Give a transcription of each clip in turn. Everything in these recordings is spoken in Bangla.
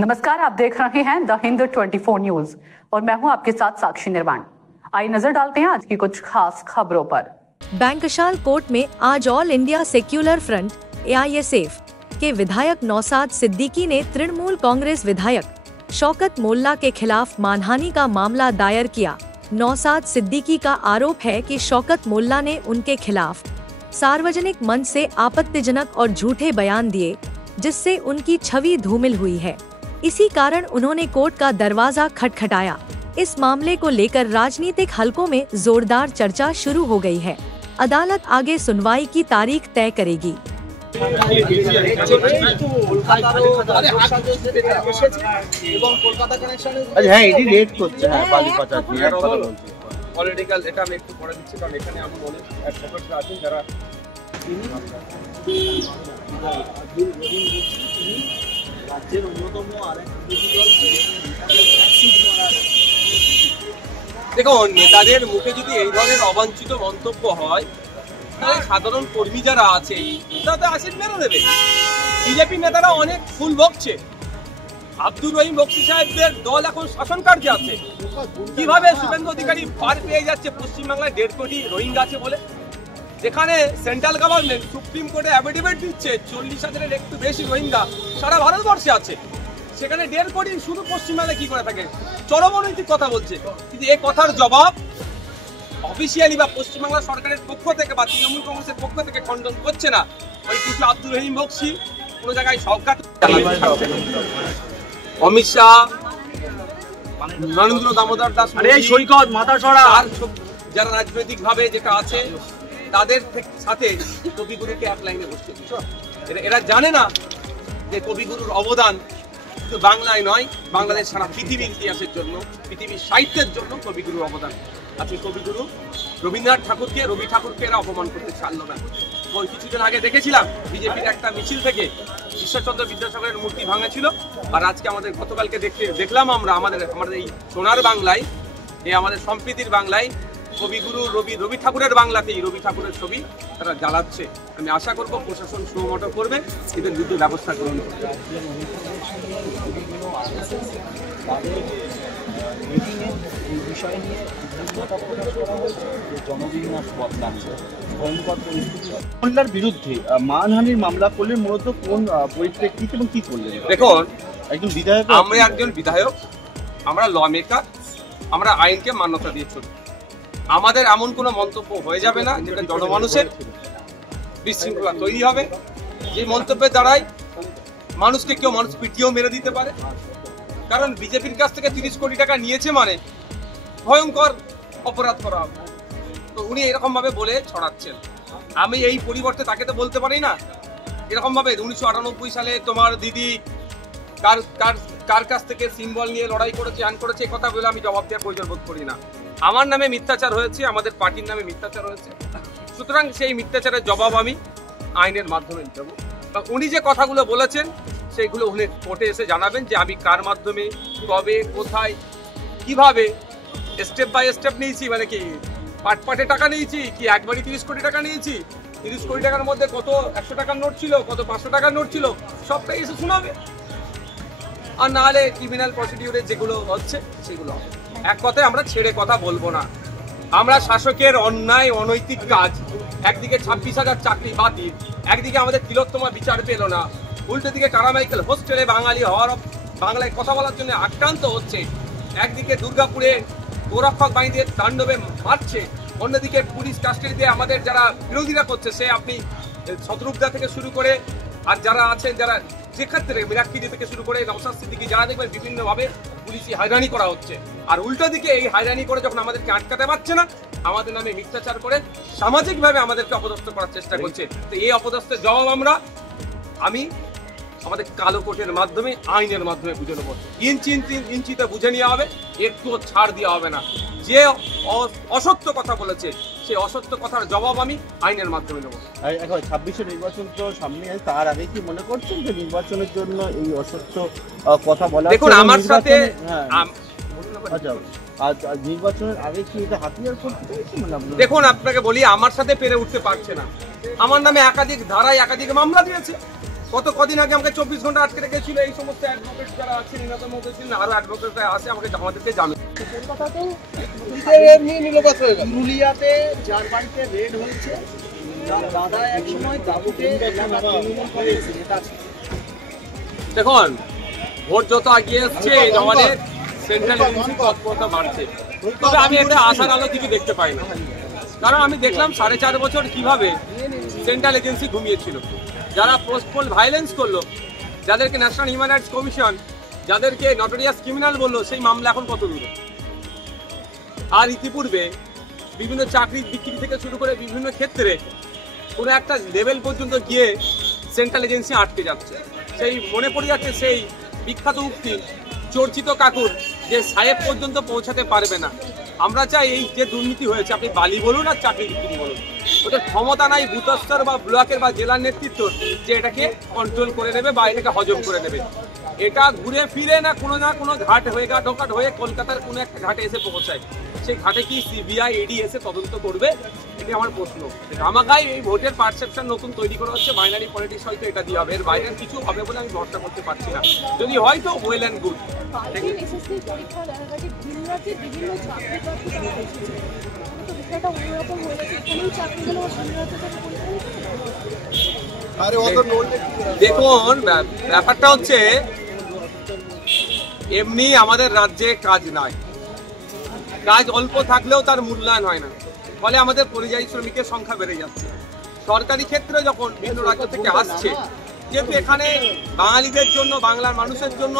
नमस्कार, आप देख रहे हैं द हिंद 24 न्यूज और मैं हूं आपके साथ साक्षी निर्वाण। आइए नजर डालते हैं आज की कुछ खास खबरों पर। बैंकशाल कोर्ट में आज all India secular front AISF के विधायक नौसाद सिद्दीकी ने तृणमूल कांग्रेस विधायक शौकत मोल्ला के खिलाफ मानहानि का मामला दायर किया। नौसाद सिद्दीकी का आरोप है कि शौकत मोल्ला ने उनके खिलाफ सार्वजनिक मंच से आपत्तिजनक और झूठे बयान दिए, जिससे उनकी छवि धूमिल हुई है। इसी कारण उन्होंने कोर्ट का दरवाजा खटखटाया। इस मामले को लेकर राजनीतिक हलकों में जोरदार चर्चा शुरू हो गई है। अदालत आगे सुनवाई की तारीख तय करेगी। পলিটিক্যাল এটা আমি একটু পড়ে দিচ্ছি, কারণ এখানে আমি অনেক অ্যাডভোকেটরা আছেন যারা রাজ্যের অন্যতম আরেক দেখুন, নেতাদের মুখে যদি এই ধরনের অবাঞ্ছিত মন্তব্য হয় তাহলে সাধারণ কর্মী যারা আছে তারা আসিফ মেরে দেবে। বিজেপি নেতারা অনেক ফুল বকছে। আব্দুর রহিম বক্সি সাহেবদের দল এখন শাসন কার্যে আছে। কিভাবে শুভেন্দু অধিকারী পার পেয়ে যাচ্ছে পশ্চিমবাংলায় 1.5 কোটি রোহিঙ্গা আছে বলে, যেখানে সেন্ট্রাল গভর্নমেন্ট সুপ্রিম কোর্টে অ্যাফিডেভিট দিচ্ছে 40,000-এর একটু বেশি রোহিঙ্গা সারা ভারতবর্ষে আছে, সেখানে 1.5 কোটি শুধু পশ্চিমবাংলায় কি করে থাকে, চরম অনৈতিক কথা বলছে। কিন্তু এই কথার জবাব অফিসিয়ালি বা পশ্চিমবাংলা সরকারের পক্ষ থেকে বা তৃণমূল কংগ্রেসের পক্ষ থেকে খণ্ডন করছে না। ওই কিছু আব্দুর রহিম বক্সি কোনো জায়গায় সরকার, অমিত শাহ, নরেন্দ্র দামোদর দাস, সৈকত মাথাছড়া, যারা রাজনৈতিক ভাবে যেটা আছে তাদের সাথে কবিগুরুকে এক লাইনে বসতে দিচ্ছে। এরা জানে না যে কবিগুরুর অবদান শুধু বাংলায় নয়, বাংলাদেশ সারা পৃথিবীর ইতিহাসের জন্য, পৃথিবীর সাহিত্যের জন্য কবিগুরুর অবদান আছে। কবিগুরু রবীন্দ্রনাথ ঠাকুরকে, রবি ঠাকুরকে এরা অপমান করতে ছাড়লো না। এবং কিছুদিন আগে দেখেছিলাম বিজেপির একটা মিছিল থেকে ঈশ্বরচন্দ্র বিদ্যাসাগরের মূর্তি ভাঙা ছিল। আর আজকে আমাদের গতকালকে দেখলাম আমরা আমাদের এই সোনার বাংলায়, এই আমাদের সম্প্রীতির বাংলায় কবিগুরু রবি ঠাকুরের বাংলাতেই রবি ঠাকুরের ছবি তারা জ্বালাচ্ছে। আমি আশা করব প্রশাসন সুমোটো করবে, এদের বিরুদ্ধে ব্যবস্থা গ্রহণ করবে। মোল্লার বিরুদ্ধে মানহানির মামলা করলে মূলত কোন পরিপ্রেক্ষিতে এবং কি করলেন? দেখুন, একজন বিধায়ক, আমরা একজন বিধায়ক, আমরা ল মেকার, আমরা আইনকে মান্যতা দিয়ে চলি। আমাদের এমন কোনো মন্তব্য হয়ে যাবে না যেটা জনমানুষের বিশৃঙ্খলা তৈরি হবে, যে মন্তব্যের দ্বারাই মানুষকে মানুষ পিটিয়েও মেরে দিতে পারে। কারণ বিজেপির কাছ থেকে 30 কোটি টাকা নিয়েছে মানে ভয়ঙ্কর অপরাধ করা হবে। তো উনি এরকম ভাবে বলে ছড়াচ্ছেন। আমি এই পরিবর্তে তাকে তো বলতে পারি না এরকম ভাবে 1998 সালে তোমার দিদি কার কাছ থেকে সিম্বল নিয়ে লড়াই করেছে, আইন করেছে, এই কথা বলে আমি জবাব দেওয়ার প্রয়োজন বোধ করি না। আমার নামে মিথ্যাচার হয়েছে, আমাদের পার্টির নামে মিথ্যাচার হয়েছে, সুতরাং সেই মিথ্যাচারের জবাব আমি আইনের মাধ্যমে দেবো। উনি যে কথাগুলো বলেছেন সেইগুলো উনি কোর্টে এসে জানাবেন যে আমি কার মাধ্যমে, কবে, কোথায়, কিভাবে স্টেপ বাই স্টেপ নিয়েছি, মানে কি পাটে টাকা নিয়েছি, কি একবারই 30 কোটি টাকা নিয়েছি, 30 কোটি টাকার মধ্যে কত 100 টাকার নোট ছিল, কত 500 টাকার নোট ছিল, সবটাই এসে শোনাবে। আর নাহলে ক্রিমিনাল প্রসিডিউরে যেগুলো হচ্ছে সেগুলো হবে। এক কথায় আমরা ছেড়ে কথা বলবো না। আমরা শাসকের অন্যায় অনৈতিক কাজ, একদিকে 26,000 চাকরি বাতিল, একদিকে আমাদের তিলোত্তমা বিচার পেল না, উল্টো দিকে কারামাইকেল হোস্টেলে বাঙালি হওয়ার বাংলায় কথা বলার জন্য আক্রান্ত হচ্ছে, একদিকে দুর্গাপুরে গোরক্ষক বাহিনীদের তাণ্ডবে মারছে, অন্যদিকে পুলিশ কাস্টাডিতে আমাদের যারা বিরোধীরা করছে, সে আপনি শত্রুঘ্না থেকে শুরু করে আর যারা আছেন, যারা যে ক্ষেত্রে মিরাক্কিজি থেকে শুরু করে নওশাদ সিদ্দিকী, যারা দেখবেন বিভিন্নভাবে পুলিশি হয়রানি করা হচ্ছে। আর উল্টো দিকে এই হয়রানি করে যখন আমাদেরকে আটকাতে পারছে না, আমাদের নামে মিথ্যাচার করে সামাজিকভাবে আমাদেরকে অপদস্থ করার চেষ্টা করছে। তো এই অপদস্থের জবাব আমি আমাদের কালো কোর্টের মাধ্যমে, আইনের মাধ্যমে বুঝে নেবো। ইঞ্চিতে বুঝে নেওয়া হবে, একটুও ছাড় দেওয়া হবে না। যে অসত্য কথা বলেছে সেই অসত্য কথার জবাব আমি আইনের মাধ্যমে নেবো। এখন 26-এর নির্বাচন তো সামনে, তার আগে কি মনে করছেন যে নির্বাচনের জন্য এই অসত্য কথা বলা? দেখুন, আমার সাথে নির্বাচনের আগে কি এটা হাতিয়ার করতে চাইছে? দেখুন, আপনাকে বলি, আমার সাথে পেরে উঠতে পারছে না। আমার নামে একাধিক ধারায় একাধিক মামলা দিয়েছে, কদিন আগে আমাকে 24 ঘন্টা আটকে রেখেছিল এই সমস্ত অ্যাডভোকেট যারা আছেন, এনাদের মধ্যে ছিলেন আরো অ্যাডভোকেটরা আছে, আমাদেরকে জামিন। পুরুলিয়াতে যার বাড়িতে রেড হয়েছে দাদা একসময় দাদুকে দেখুন, ভোট যত এগিয়ে এসছে আমাদের সেন্ট্রাল এজেন্সি তৎপরতা বাড়ছে, তবে আমি একটা আশার আলো কিছু দেখতে পাই না। কারণ আমি দেখলাম 4.5 বছর কিভাবে সেন্ট্রাল এজেন্সি ঘুমিয়েছিল, যারা পোস্টপোল ভায়োলেন্স করলো, যাদেরকে ন্যাশনাল হিউম্যান রাইটস কমিশন যাদেরকে নটোরিয়াস ক্রিমিনাল বললো, সেই মামলা এখন কত দূরে। আর ইতিপূর্বে বিভিন্ন চাকরির বিক্রি থেকে শুরু করে বিভিন্ন ক্ষেত্রে কোনো একটা লেভেল পর্যন্ত গিয়ে সেন্ট্রাল এজেন্সি আটকে যাচ্ছে। সেই মনে পড়ে যাচ্ছে সেই বিখ্যাত উক্তি চর্চিত কাকুর, যে সাহেব পর্যন্ত পৌঁছাতে পারবে না। আমরা চাই এই যে দুর্নীতি হয়েছে, আপনি বালি বলুন আর চাকরি বিক্রি বলুন, ওদের ক্ষমতা নাই বুথস্তর বা ব্লকের বা জেলার নেতৃত্ব যে এটাকে কন্ট্রোল করে নেবে বা এটাকে হজম করে নেবে। এটা ঘুরে ফিরে না কোনো ঘাট হয়ে ঘাট হয়ে কলকাতার কোনো একটা ঘাটে এসে পৌঁছায়। সেই ঘাটে কি সিবিআই ইডি এসে তদন্ত করবে? এটা আমার প্রশ্ন। আমাকাই এই ভোটের পারসেপশন নতুন তৈরি করা হচ্ছে, বাইনারি পলিটিক্স হয়তো এটা দিয়ে হবে, এর বাইরে কিছু হবে বলে আমি ভরসা করতে পারছি না। যদি হয়তো ওয়েল অ্যান্ড গুড। দেখুন, ব্যাপারটা হচ্ছে এমনি আমাদের রাজ্যে কাজ নাই, কাজ অল্প থাকলেও তার মূল্যায়ন হয় না, ফলে আমাদের পরিযায়ী শ্রমিকের সংখ্যা বেড়ে যাচ্ছে। সরকারি ক্ষেত্রে যখন বিভিন্ন রাজ্য থেকে আসছে, যেহেতু এখানে বাঙালিদের জন্য, বাংলার মানুষের জন্য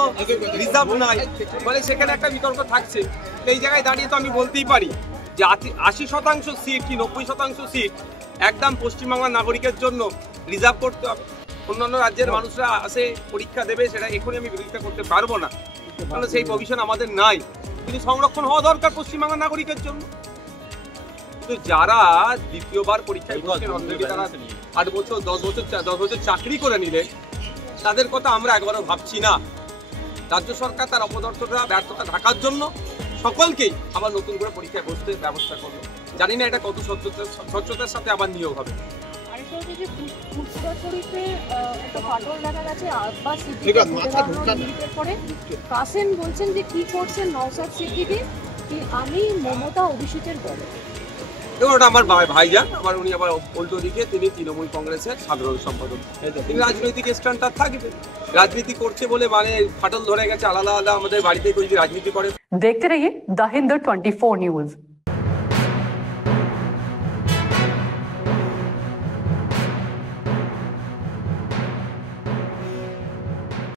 রিজার্ভ নাই, ফলে সেখানে একটা বিতর্ক থাকছে। এই জায়গায় দাঁড়িয়ে তো আমি বলতেই পারি যে 80% সিট কি 90% সিট একদম পশ্চিমবাংলার নাগরিকের জন্য রিজার্ভ করতে হবে। অন্যান্য রাজ্যের মানুষরা আসে পরীক্ষা দেবে, সেটা এখনই আমি বিরোধিতা করতে পারবো না, কারণ সেই প্রভিশন আমাদের নাই। কিন্তু সংরক্ষণ হওয়া দরকার পশ্চিমবাংলার নাগরিকের জন্য। কিন্তু যারা দ্বিতীয়বার পরীক্ষায় বসেন, অলরেডি তারা 8 বছর 10 বছর চাকরি করে নিলে, তাদের কথা আমরা একবারও ভাবছি না। রাজ্য সরকার তার অপদার্থতা ব্যর্থতা ঢাকার জন্য সকলকেই আবার নতুন করে পরীক্ষায় বসতে ব্যবস্থা করলো। জানি না এটা কত স্বচ্ছতার সাথে আবার নিয়োগ হবে। কাসেম বলছেন যে কি করছেন নওশাদ সিদ্দিকী, আমি মমতা অভিষেকের দলে। দেখুন, ওটা আমার ভাইজান, আমার উনি আবার উল্টো দিকে তিনি তৃণমূল কংগ্রেসের সাধারণ সম্পাদক, তিনি রাজনৈতিক স্ট্যান্ডটা থাকবে। রাজনীতি করছে বলে মানে ফাটল ধরে গেছে, আলাদা আলাদা আমাদের বাড়িতে যদি রাজনীতি করে। देखते रहिए द हिंद 24 न्यूज।